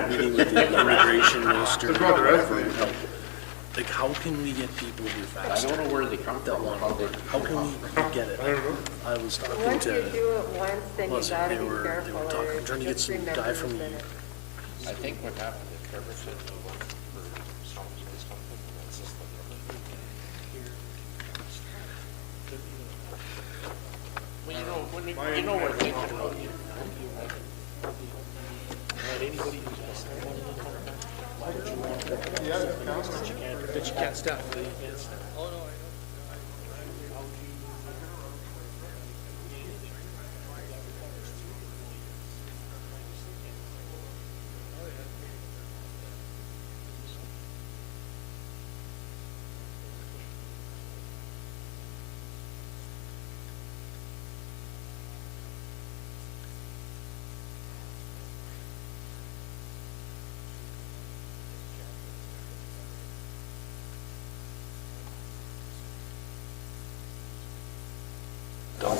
meeting with the immigration minister. Just about the rest of whatever, like, how can we get people here I faster? don't know where they come That from. want, how can we get it? I was talking Once you to, do it once, then you was it, gotta they be were careful. talking, or trying to get just some remember guy from who's the, in it. I think what happened is Trevor said the one for Stones or something, that's just the other thing here. Well, you know, when you know what thinking about you. Anybody who's But you can't stop.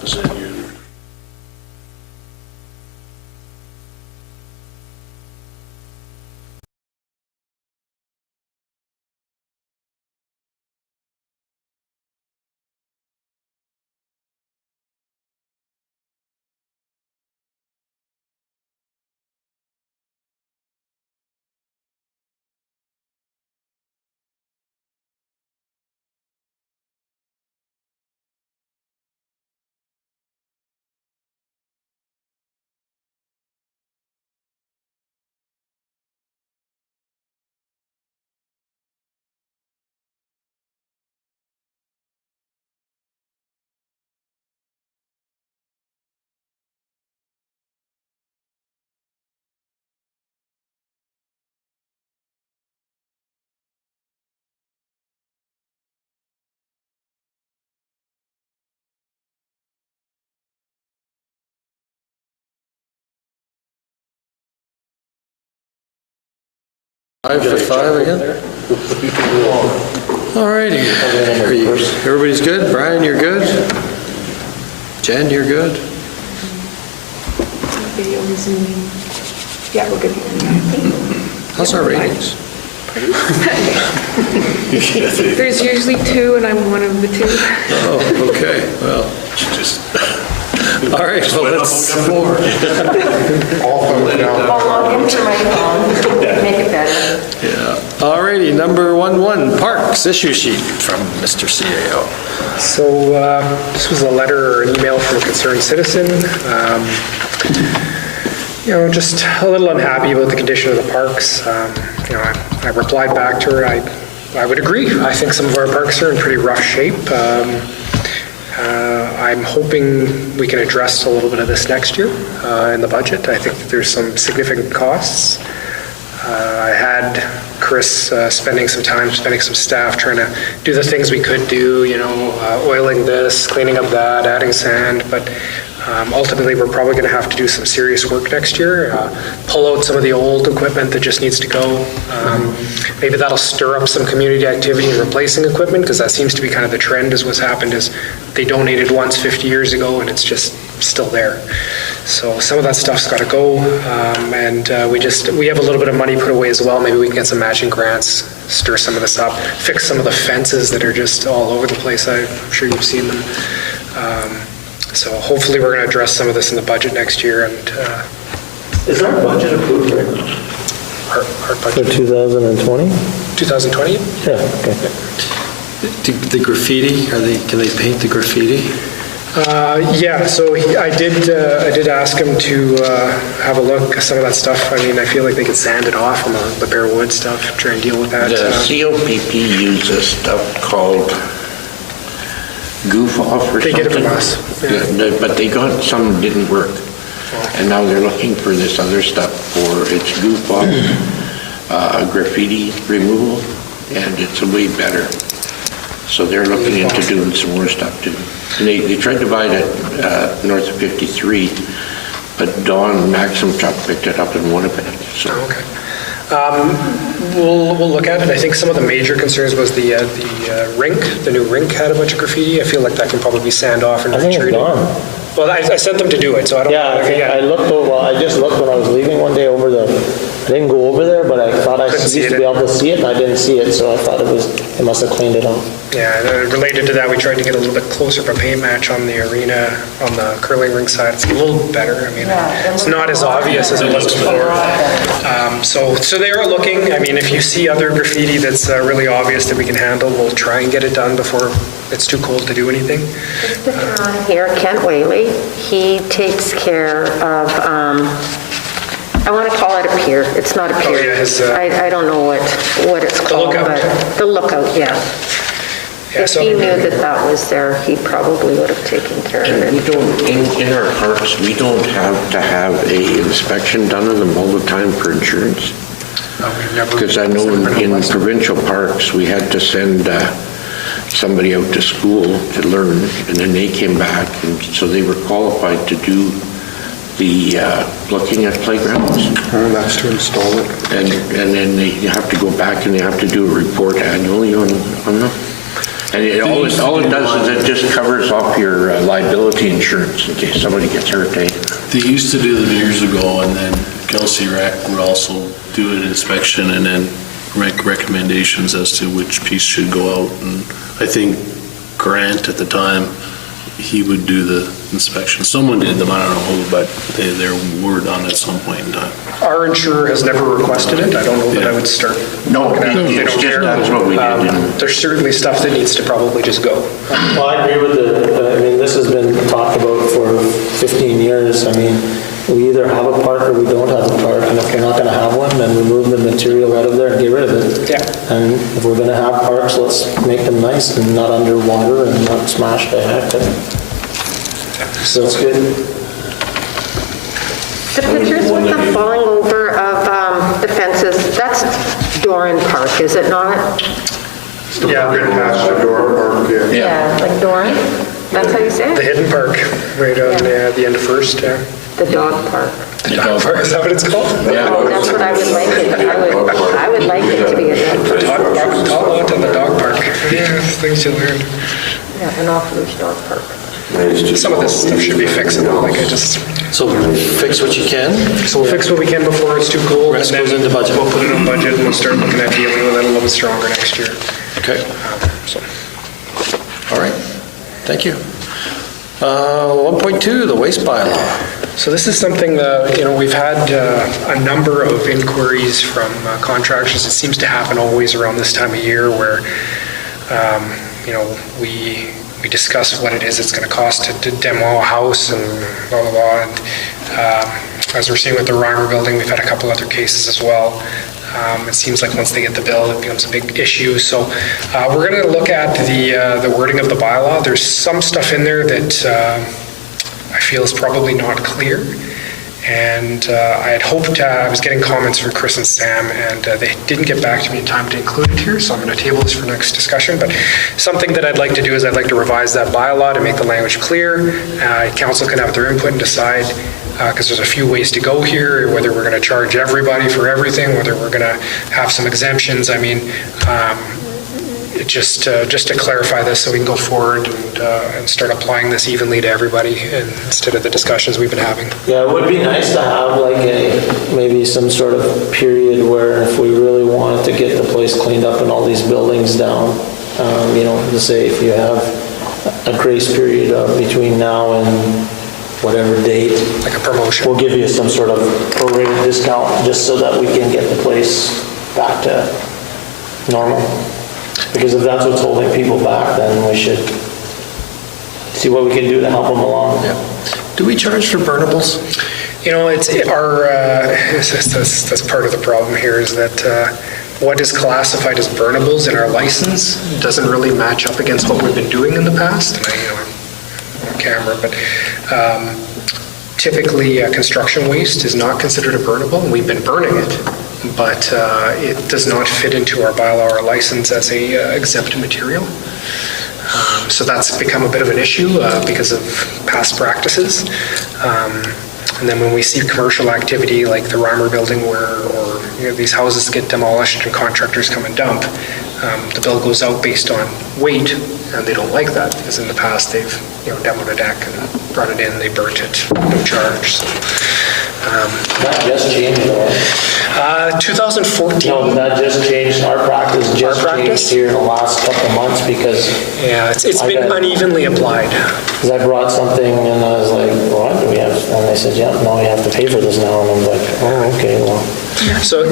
opposite here. Five for five again? All righty. Everybody's good? Brian, you're good? Jen, you're good? Video resuming. Yeah, we're good. How's our ratings? There's usually two, and I'm one of the two. Oh, okay, well, just, all right, well, let's, All thumbs down. I'll log into my phone, make it better. yeah. All righty, number 11, Parks issue sheet from Mr. CAO. So this was a letter or an email from a concerned citizen. Just a little unhappy about the condition of the parks. I replied back to her. I would agree. I think some of our parks are in pretty rough shape. I'm hoping we can address a little bit of this next year in the budget. I think that there's some significant costs. I had Chris spending some staff trying to do the things we could do, oiling this, cleaning up that, adding sand, but ultimately we're probably going to have to do some serious work next year, pull out some of the old equipment that just needs to go. Maybe that'll stir up some community activity in replacing equipment, because that seems to be kind of the trend. Is what's happened is they donated once 50 years ago and it's just still there. So some of that stuff's got to go, and we have a little bit of money put away as well. Maybe we can get some matching grants, stir some of this up, fix some of the fences that are just all over the place. I'm sure you've seen them. So hopefully we're going to address some of this in the budget next year. And Is our budget approved right now? our For budget 2020? 2020. Yeah, okay. The graffiti, can they paint the graffiti? Yeah, so I did ask him to have a look at some of that stuff. I mean, I feel like they could sand it off from the bare wood stuff, try and deal with that. The COPP uses stuff called goof off or something. They get it from us. Yeah. But they got, some didn't work. And now they're looking for this other stuff for its goof off, graffiti removal, and it's a way better. So they're looking into doing some more stuff too. And they tried to buy it at north of 53, but Don Maxim Truck picked it up in Winnipeg. So. Okay. We'll look at it. I think some of the major concerns was the rink. The new rink had a bunch of graffiti. I feel like that can probably be sand off and I think it's retreated. gone. Well, I sent them to do it, so I don't. Yeah, I looked over, well, I just looked when I was leaving one day over the I didn't go over there, but I thought I Couldn't used see to it. be able to see it, and I didn't see it, so I thought it must have cleaned it up. Yeah, and related to that, we tried to get a little bit closer of a paint match on the arena, on the curling rink side. It's a little better. I mean, Yeah, it's not as obvious as it was before. So they are looking. I mean, if you see other graffiti that's really obvious that we can handle, we'll try and get it done before it's too cold to do anything. Just to turn on here, Kent Whaley, he takes care of, I want to call it a pier. It's not a pier. yeah, his, I don't know what it's called, lookout. but the lookout, yeah. Yeah, If so- he knew that was there, he probably would have taken care of And we it. don't, in our parks, we don't have to have a inspection done of them all the time for insurance. We've never- Because I know in provincial parks, we had to send somebody out to school to learn, and then they came back, and so they were qualified to do the looking at playgrounds. That's to install it. And then you have to go back and they have to do a report annually on them. And all it does is it just covers off your liability insurance in case somebody gets hurt, eh? They used to do them years ago, and then Kelsey Rec would also do an inspection and then make recommendations as to which piece should go out. And I think Grant at the time, he would do the inspection. Someone did them, I don't know who, but they were done at some point in time. Our insurer has never requested it. I don't know that I would start. No, looking at it if they it's don't just care. that's what we did. There's certainly stuff that needs to probably just go. Well, I agree with I mean, this has been talked about for 15 years. I mean, we either have a park or we don't have a park, and if we're not gonna have one, then remove the material out of there and get rid of it. Yeah. And if we're gonna have parks, let's make them nice and not underwater and not smash the heck. So it's good. The pictures with the falling over of the fences, that's Doran Park, is it not? Yeah, Right past the door, park, yeah. Yeah, like Doran? That's how you say the it? hidden park, right on the end of First, yeah. The dog park. The dog park, is that what it's called? Oh, that's what I would like it, I would like it to be a dog park. Dog lot and the dog park. Yeah, things you learn. Yeah, an off-leash dog park. Some of this stuff should be fixable, like I just, So fix what you can. so we'll fix what we can before it's too cold. Rest and then goes into budget. We'll put it on budget and we'll start looking at dealing with it a little bit stronger next year. Okay, So, all right, thank you. 1.2, the waste bylaw. So this is something that, we've had a number of inquiries from contractors. It seems to happen always around this time of year where, we discuss what it is it's going to cost to demo a house and blah, blah, blah. And as we're seeing with the Reimer building, we've had a couple other cases as well. It seems like once they get the bill, it becomes a big issue. So we're going to look at the wording of the bylaw. There's some stuff in there that I feel is probably not clear. And I had hoped, I was getting comments from Chris and Sam, and they didn't get back to me in time to include it here, so I'm going to table this for next discussion. But something that I'd like to do is I'd like to revise that bylaw to make the language clear. Council can have their input and decide, because there's a few ways to go here, whether we're going to charge everybody for everything, whether we're going to have some exemptions. I mean, just to clarify this so we can go forward and start applying this evenly to everybody instead of the discussions we've been having. Yeah, it would be nice to have like maybe some sort of period where if we really wanted to get the place cleaned up and all these buildings down, to say if you have a grace period between now and whatever date, Like a promotion. we'll give you some sort of prorated discount just so that we can get the place back to normal. Because if that's what's holding people back, then we should see what we can do to help them along. Do we charge for burnables? That's part of the problem here is that what is classified as burnables in our license doesn't really match up against what we've been doing in the past. And I'm on camera, but typically construction waste is not considered a burnable, and we've been burning it, but it does not fit into our bylaw or license as a exempt material. So that's become a bit of an issue because of past practices. And then when we see commercial activity like the Reimer building or these houses get demolished and contractors come and dump, the bill goes out based on weight, and they don't like that because in the past they've demoed a deck and brought it in, they burnt it, no charge. So, That just changed, though. 2014. No, that just changed, our practice just Our practice? changed here in the last couple of months because Yeah, it's I been got- unevenly applied. I brought something and I was like, what, do we have, and they said, yeah, no, you have to pay for this now, and I'm like, oh, okay, well. So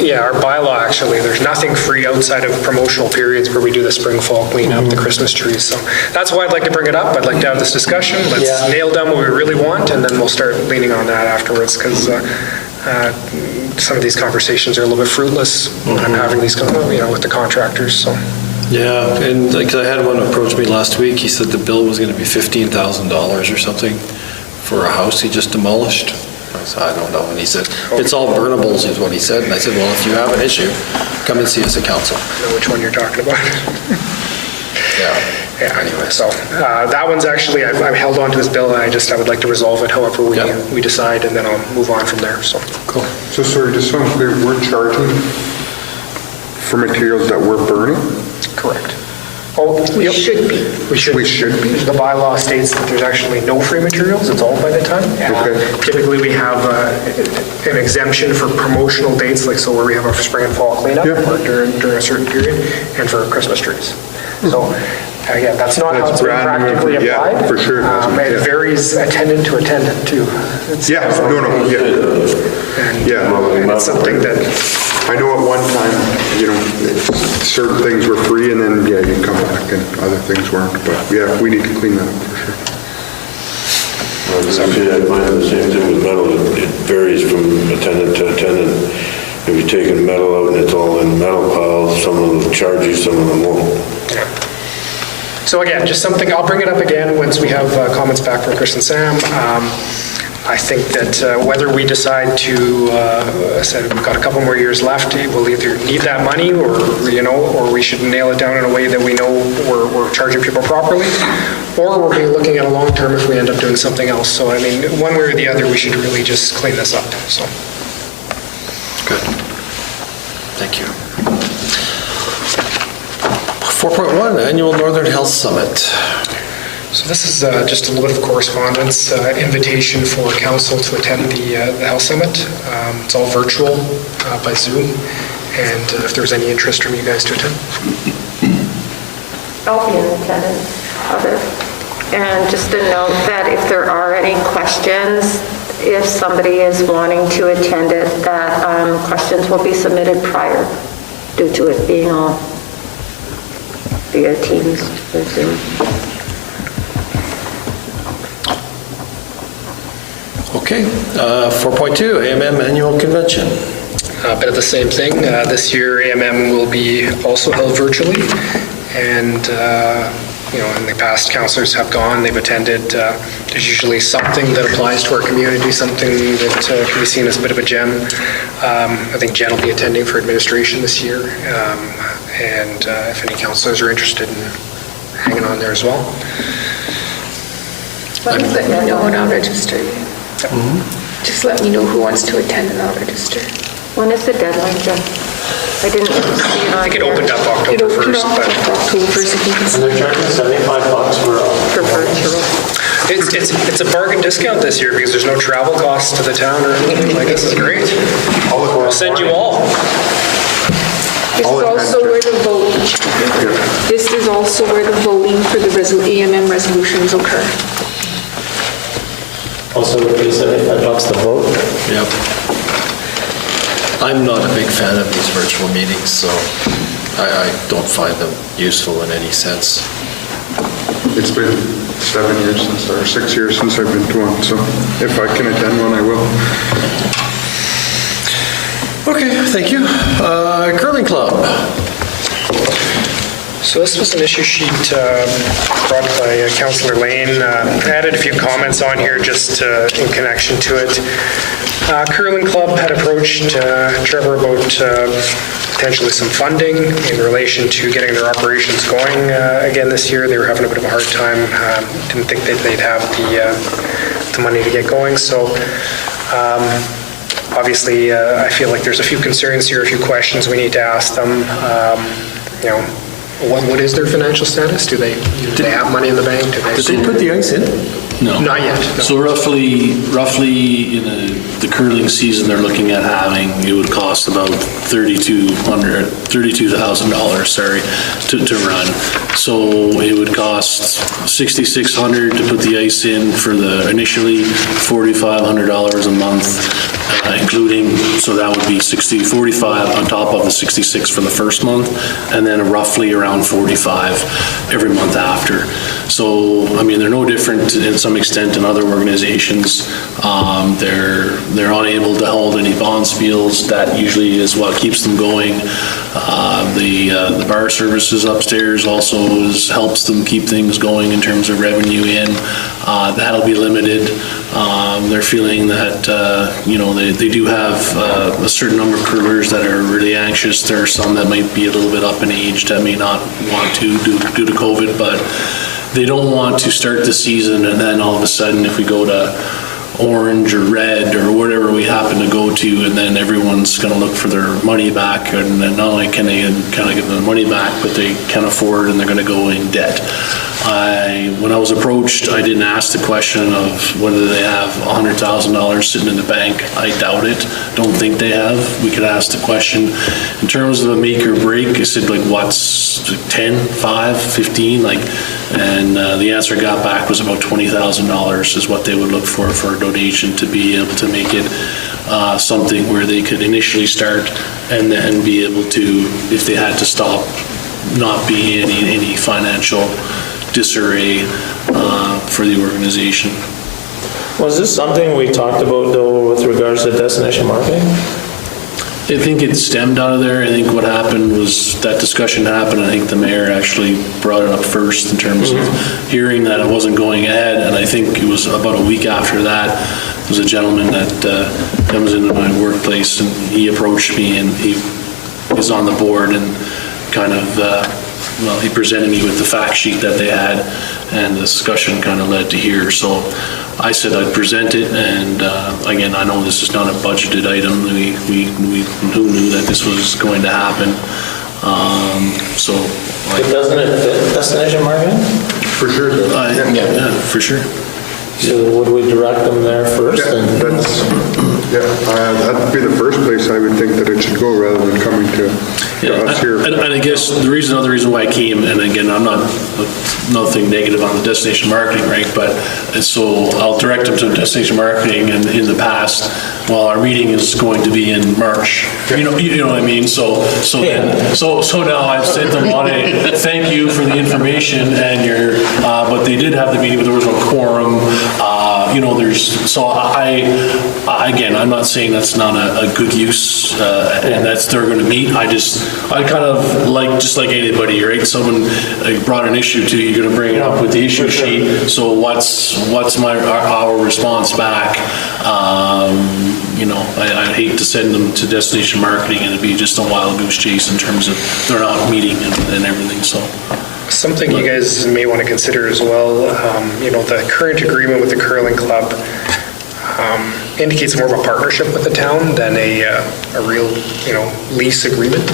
yeah, our bylaw, actually, there's nothing free outside of promotional periods where we do the spring, fall cleanup, the Christmas trees. So that's why I'd like to bring it up. I'd like to have this discussion. Let's Yeah. nail down what we really want, and then we'll start leaning on that afterwards, because some of these conversations are a little bit fruitless when I'm having these, with the contractors, so. Yeah, and like, I had one approach me last week, he said the bill was gonna be $15,000 or something for a house he just demolished. I said, I don't know, and he said, it's all burnables is what he said, and I said, well, if you have an issue, come and see us at council. I know which one you're talking about. Yeah. Yeah, anyway, so that one's actually, I've held on to this bill, and I would like to resolve it however Yeah. we decide, and then I'll move on from there, so. Cool. So sorry, just so I'm clear, we're charging for materials that we're burning? Correct. Oh, We yep. should be. We should be. The bylaw states that there's actually no free materials, it's all by the ton. Okay. Typically, we have an exemption for promotional dates, like so where we have our spring and fall cleanup, Yeah. or during a certain period, and for Christmas trees. So, yeah, that's not how That's it's been brand new practically info. Yeah, applied. for sure it hasn't, It yeah. varies attendant to attendant, too. It's- Yeah, no, yeah. And Yeah. it's something that, I know at one time, certain things were free and then, yeah, you come back and other things weren't. But yeah, we need to clean that up for sure. I find the same thing with metal, it varies from attendant to attendant. If you're taking metal out and it's all in metal piles, some of them will charge you, some of them won't. so again, just something, I'll bring it up again once we have comments back from Chris and Sam. I think that whether we decide to, I said we've got a couple more years left, we'll either need that money or we should nail it down in a way that we know we're charging people properly, or we'll be looking at a long term if we end up doing something else. So I mean, one way or the other, we should really just clean this up, so. Good. Thank you. 4.1, Annual Northern Health Summit. So this is just a little bit of correspondence, invitation for council to attend the Health Summit. It's all virtual by Zoom, and if there's any interest from you guys to attend. I'll be in attendance of it. And just a note that if there are any questions, if somebody is wanting to attend it, that questions will be submitted prior due to it being all via Teams or Zoom. Okay, 4.2, AMM Annual Convention. A bit of the same thing. This year, AMM will be also held virtually, and in the past, councillors have gone, they've attended. There's usually something that applies to our community, something that can be seen as a bit of a gem. I think Jen will be attending for administration this year, and if any councillors are interested in hanging on there as well. Let me know and I'll register you. Just let me know who wants to attend and I'll register. When is the deadline, Jen? I didn't see it on I think it here. opened up It October opened 1st, up but October 1st, I think. And they're charging $75 For virtual. it's a bargain discount this year because there's no travel costs to the town or anything. Like, this is great. I'll send you all. This is also where the vote, this is also where the voting for the AMM resolutions occur. Also, would be $75 to vote. Yep. I'm not a big fan of these virtual meetings, so I don't find them useful in any sense. It's been 6 years since I've been to one, so if I can attend one, I will. Okay, thank you. Curling Club. So this was an issue sheet brought by Councillor Lane. I added a few comments on here just in connection to it. Curling Club had approached Trevor about potentially some funding in relation to getting their operations going again this year. They were having a bit of a hard time. Didn't think that they'd have the money to get going. So obviously, I feel like there's a few concerns here, a few questions we need to ask them. What is their financial status? Do they have money in the bank? Did they put the ice in? No. Not yet, no. So roughly in the curling season, they're looking at having, it would cost about $32,000, sorry, to run. So it would cost $6,600 to put the ice in for the initially $4,500 a month, including, so that would be $45 on top of the $66 for the first month, and then roughly around $45 every month after. So, I mean, they're no different in some extent in other organizations. They're unable to hold any bonspiels. That usually is what keeps them going. The bar services upstairs also helps them keep things going in terms of revenue in. That'll be limited. They're feeling that, they do have a certain number of curlers that are really anxious. There are some that might be a little bit up in age that may not want to due to COVID, but they don't want to start the season and then all of a sudden if we go to orange or red or whatever we happen to go to, and then everyone's going to look for their money back, and not only can they kind of give them the money back, but they can't afford and they're going to go in debt. When I was approached, I didn't ask the question of whether they have $100,000 sitting in the bank. I doubt it. Don't think they have. We could ask the question. In terms of a make or break, I said, like, what's 10, 5, 15? And the answer I got back was about $20,000 is what they would look for a donation to be able to make it something where they could initially start and then be able to, if they had to stop, not be any financial disarray for the organization. Was this something we talked about though with regards to destination marketing? I think it stemmed out of there. I think what happened was that discussion happened. I think the mayor actually brought it up first in terms of hearing that it wasn't going ahead. And I think it was about a week after that, there was a gentleman that comes into my workplace and he approached me and he is on the board and kind of, he presented me with the fact sheet that they had and the discussion kind of led to here. So I said I'd present it, and again, I know this is not a budgeted item. We knew that this was going to happen. But doesn't it fit destination marketing? For sure. Yeah, for sure. So would we direct them there first? That'd be the first place I would think that it should go rather than coming to us here. And I guess another reason why I came, and again, I'm not nothing negative on the destination marketing, right? But so I'll direct them to destination marketing, and in the past, well, our meeting is going to be in March. You know what I mean? So now I've sent them on a thank you for the information, and but they did have the meeting, but there was no quorum. Again, I'm not saying that's not a good use, and that's they're going to meet. I kind of just like anybody, right? Someone brought an issue to you, you're going to bring it up with the issue sheet. So what's our response back? I hate to send them to destination marketing and it'd be just a wild goose chase in terms of they're not meeting and everything. So. Something you guys may want to consider as well, the current agreement with the curling club indicates more of a partnership with the town than a real, lease agreement.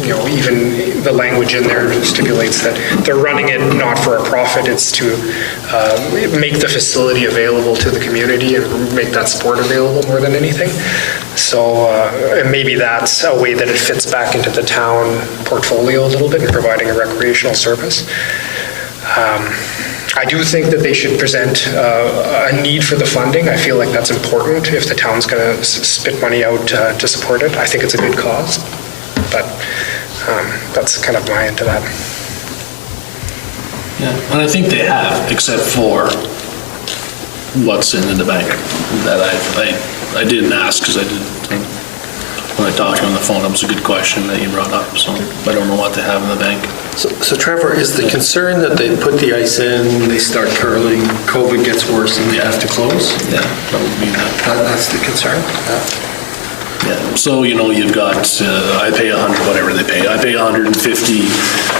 Even the language in there stipulates that they're running it not for a profit, it's to make the facility available to the community and make that sport available more than anything. So and maybe that's a way that it fits back into the town portfolio a little bit in providing a recreational service. I do think that they should present a need for the funding. I feel like that's important if the town's going to spit money out to support it. I think it's a good cause, but that's kind of my end to that. Yeah, and I think they have, except for what's in the bank. That I didn't ask because I didn't. When I talked to you on the phone, it was a good question that you brought up. So I don't know what they have in the bank. So Trevor, is the concern that they put the ice in, they start curling, COVID gets worse and they have to close? Yeah, that would be that. That's the concern? Yeah, so you've got, I pay 100, whatever they pay. I pay 150.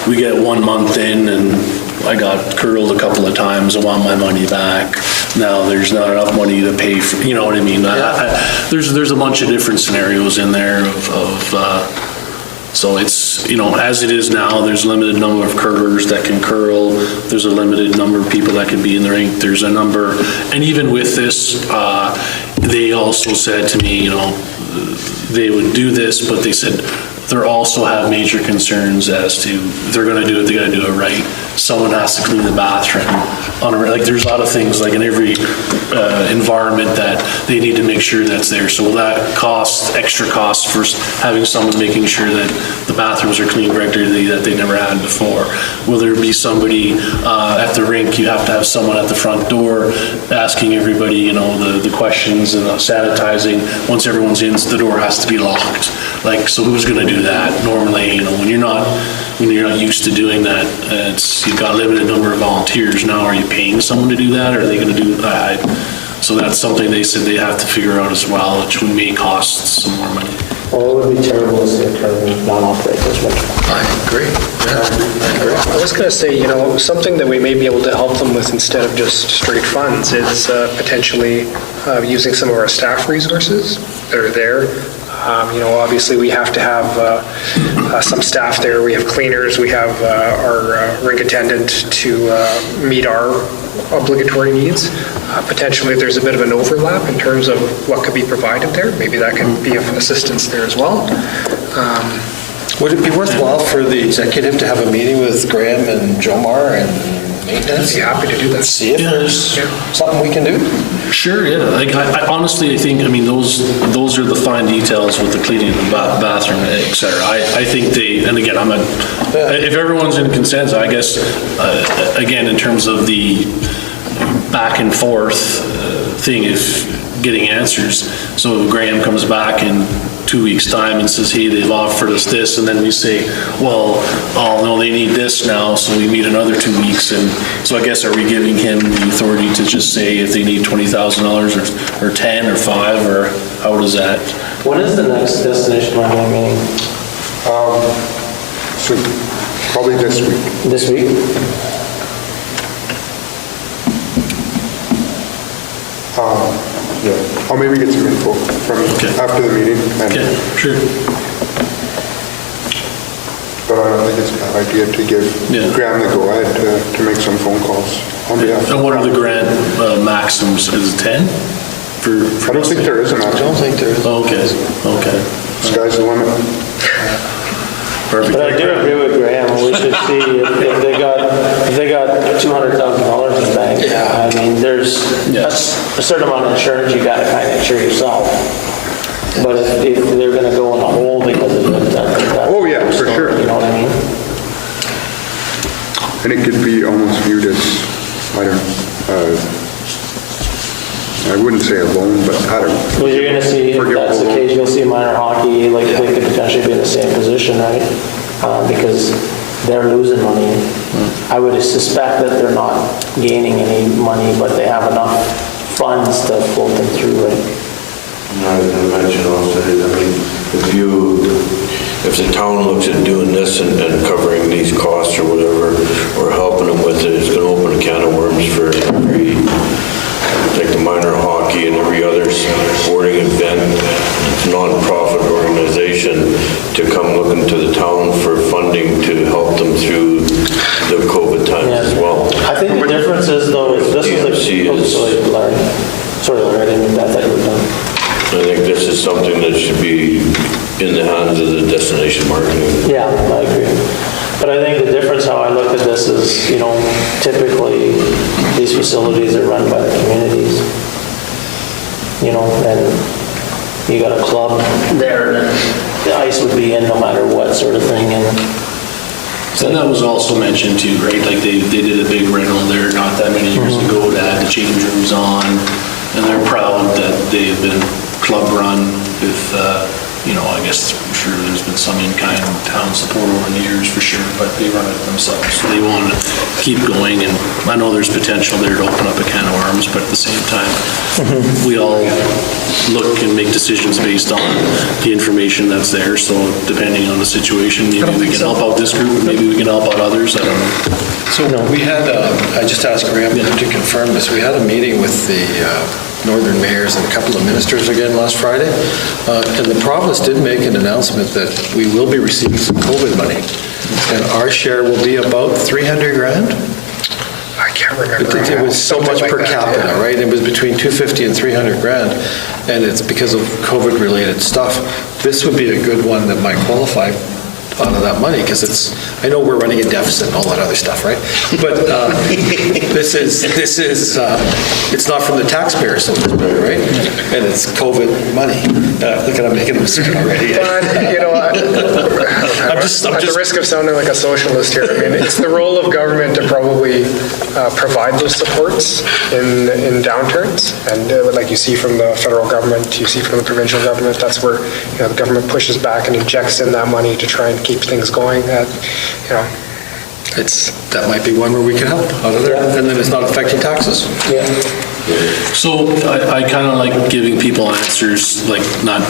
We get 1 month in and I got curled a couple of times. I want my money back. Now there's not enough money to pay for, you know what I mean? There's a bunch of different scenarios in there of So it's, as it is now, there's a limited number of curlers that can curl, there's a limited number of people that can be in the rink, there's a number, and even with this, they also said to me, they would do this, but they said they also have major concerns as to, if they're gonna do it, they gotta do it right. Someone has to clean the bathroom. Like, there's a lot of things, like in every environment, that they need to make sure that's there. So will that cost, extra cost for having someone making sure that the bathrooms are cleaned regularly that they never had before? Will there be somebody at the rink, you have to have someone at the front door asking everybody, the questions and sanitizing. Once everyone's in, the door has to be locked. Like, so who's gonna do that? Normally, when you're not used to doing that, you've got a limited number of volunteers. Now, are you paying someone to do that, or are they gonna do that? So that's something they said they have to figure out as well, which may cost some more money. Well, it would be terrible to not operate this much. I agree. I was going to say, something that we may be able to help them with instead of just straight funds is potentially using some of our staff resources that are there. Obviously we have to have some staff there. We have cleaners, we have our rink attendant to meet our obligatory needs. Potentially there's a bit of an overlap in terms of what could be provided there. Maybe that can be of assistance there as well. Would it be worthwhile for the executive to have a meeting with Graham and Jomar and maintenance? I'd be happy to do that. See if there's something we can do? Sure, yeah. Like, I honestly, I think, those are the fine details with the cleaning of the bathroom, et cetera. I think and again, if everyone's in consensus, I guess, again, in terms of the back and forth thing, if getting answers, so if Graham comes back in 2 weeks' time and says, hey, they've offered us this, and then we say, well, oh no, they need this now, so we meet another 2 weeks, and so I guess, are we giving him the authority to just say if they need $20,000 or 10 or 5, or how does that? When is the next destination marketing meeting? Soon, probably this week. This week? Yeah, I'll maybe get some info from after the meeting. Okay, sure. But I don't think it's a bad idea to give Graham the go-ahead to make some phone calls on behalf. And what are the grant maxims? Is it 10? I don't think there is a maximum. I don't think there is. Okay. Sky's the limit. Perfect. But I do agree with Graham, we should see if they got $200,000 in the bank. Yeah. I mean, there's a certain amount of insurance you gotta kind of insure yourself. But if they're gonna go in a hole because of that. Oh, yeah, for sure. You know what I mean? And it could be almost viewed as, I wouldn't say a loan, but I don't know. Well, you're gonna see, if that's the case, you'll see minor hockey, like they could potentially be in the same position, right? Because they're losing money. I would suspect that they're not gaining any money, but they have enough funds to float them through, right? I mentioned also, if the town looks at doing this and covering these costs or whatever, or helping them with it, it's going to open a can of worms for every, like the minor hockey and every other sporting event, non-profit organization to come looking to the town for funding to help them through the COVID times as well. I think the difference is though, is this is sorry, Larry, I didn't mean that, I thought you were done. I think this is something that should be in the hands of the destination marketing. Yeah, I agree. But I think the difference, how I look at this is, typically these facilities are run by the communities. And you got a club there that the ice would be in no matter what sort of thing. And that was also mentioned too, right? Like they did a big rental there not that many years ago to add the change rooms on, and they're proud that they've been club run with, I guess I'm sure there's been some in-kind town support over the years for sure, but they run it themselves. So they want to keep going, and I know there's potential there to open up a can of worms, but at the same time, we all look and make decisions based on the information that's there. So depending on the situation, maybe we can help out this group, maybe we can help out others, I don't know. So we had, I just asked Graham to confirm this, we had a meeting with the northern mayors and a couple of ministers again last Friday. And the province did make an announcement that we will be receiving some COVID money. And our share will be about 300 grand. I can't remember. It was so Something much like per that, capita, yeah. right? It was between 250 and 300 grand, and it's because of COVID-related stuff. This would be a good one that might qualify out of that money, because I know we're running a deficit and all that other stuff, right? But this is, it's not from the taxpayer, so to speak, right? And it's COVID money. Look at, I'm making a mistake already. But, you know, I'm just- at the risk of sounding like a socialist here, I mean, it's the role of government to probably provide those supports in downturns. And like you see from the federal government, you see from the provincial government, that's where, you know, the government pushes back and injects in that money to try and keep things going. That, you know, That might be one where we can help out of there, and then it's not affecting taxes. Yeah. So I kind of like giving people answers, like not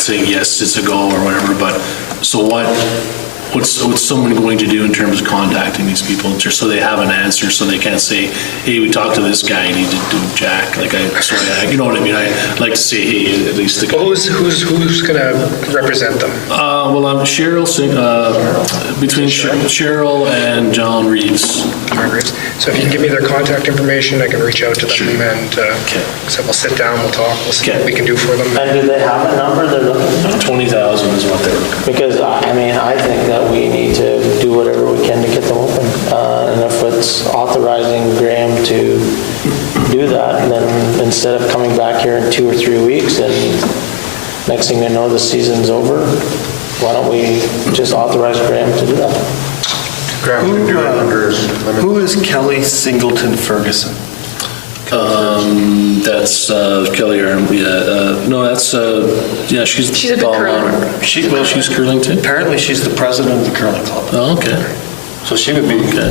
saying yes, it's a go or whatever, but so what's someone going to do in terms of contacting these people, just so they have an answer, so they can't say, hey, we talked to this guy and he didn't do jack, you know what I mean? I like to say, hey, at least the guy. who's going to represent them? Well, I'm Cheryl, between Cheryl and John Reeves. So if you can give me their contact information, I can reach out to them and so we'll sit down, we'll talk, we'll see what we can do for them. And do they have a number they're looking for? 20,000 is what they're looking Because, I mean, I think that we need to do whatever we can to get them open. And if it's authorizing Graham to do that, then instead of coming back here in 2 or 3 weeks and next thing you know, the season's over, why don't we just authorize Graham to do that? Graham can do it under his limit. Who is Kelly Singleton Ferguson? That's Kelly Arm, no, that's, she's a big curler. She's curling too? Apparently, she's the president of the curling club. Oh, okay, So she would be, okay,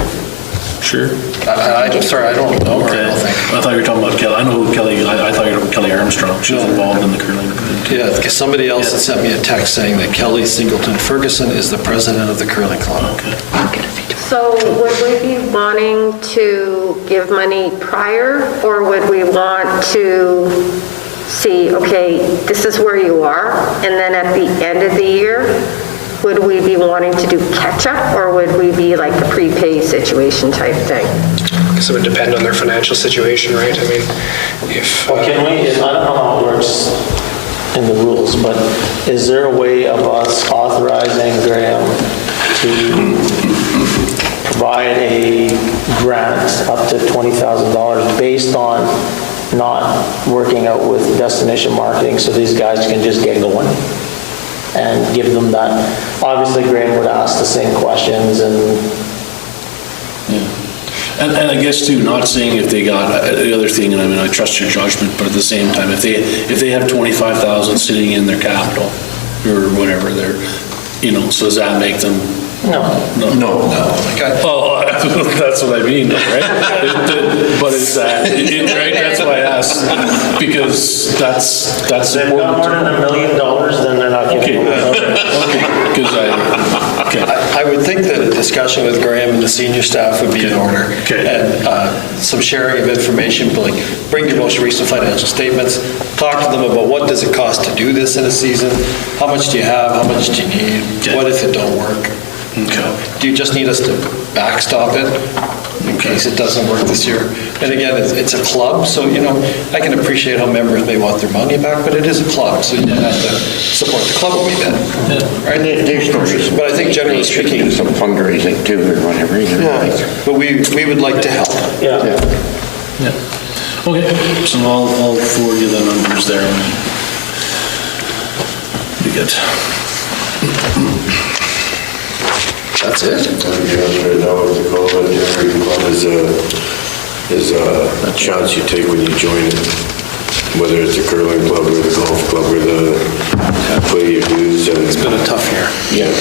sure. I'm sorry, I don't know her, I Okay, don't think. I thought you were talking about Kelly, I know who Kelly, I thought you were talking about Kelly Armstrong, she was involved in the curling. Yeah, because somebody else had sent me a text saying that Kelly Singleton Ferguson is the president of the curling club. Okay. So would we be wanting to give money prior, or would we want to see, okay, this is where you are, and then at the end of the year, would we be wanting to do catch-up, or would we be like a prepay situation type thing? So it would depend on their financial situation, right? I mean, if... Well, can we, I don't know how it works in the rules, but is there a way of us authorizing Graham to provide a grant up to $20,000 based on not working out with destination marketing, so these guys can just get going and give them that? Obviously, Graham would ask the same questions and And I guess too, not saying if they got, the other thing, and I mean, I trust your judgment, but at the same time, if they have 25,000 sitting in their capital, or whatever, so does that make them? no. No. Oh, that's what I mean, right? But is that, right, that's why I asked, because that's If they've got more important. than $1 million, then they're not getting it. Okay, because I would think that a discussion with Graham and the senior staff would be in order. Okay. And some sharing of information, like bring your most recent financial statements, talk to them about what does it cost to do this in a season, how much do you have, how much do you need, what if it don't work? Okay. Do you just need us to backstop it in case it doesn't work this year? And again, it's a club, so, I can appreciate how members may want their money back, but it is a club, so you have to support the club when we bid. Right? There's no reason. But I think generally They should speaking, do some fundraising too, or whatever. but we would like to help. Yeah. Yeah. Okay, so I'll forward you the numbers there. Be good. That's it. Right now, what they call it, every club is a chance you take when you join it. Whether it's a curling club or the golf club or the play your dues. It's been a tough year. Yeah.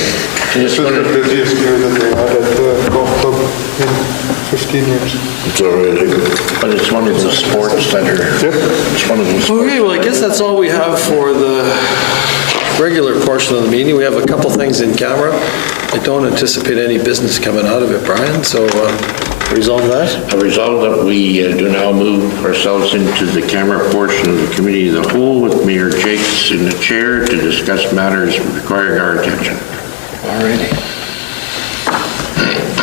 This is the busiest year that they had at the golf club in 15 years. It's all right. But it's one of those sports that are, it's one of those. Okay, well, I guess that's all we have for the regular portion of the meeting. We have a couple things in camera. I don't anticipate any business coming out of it, Brian, so resolve that? I resolve that we do now move ourselves into the camera portion of the committee of the whole with Mayor Jakes in the chair to discuss matters requiring our attention. All righty.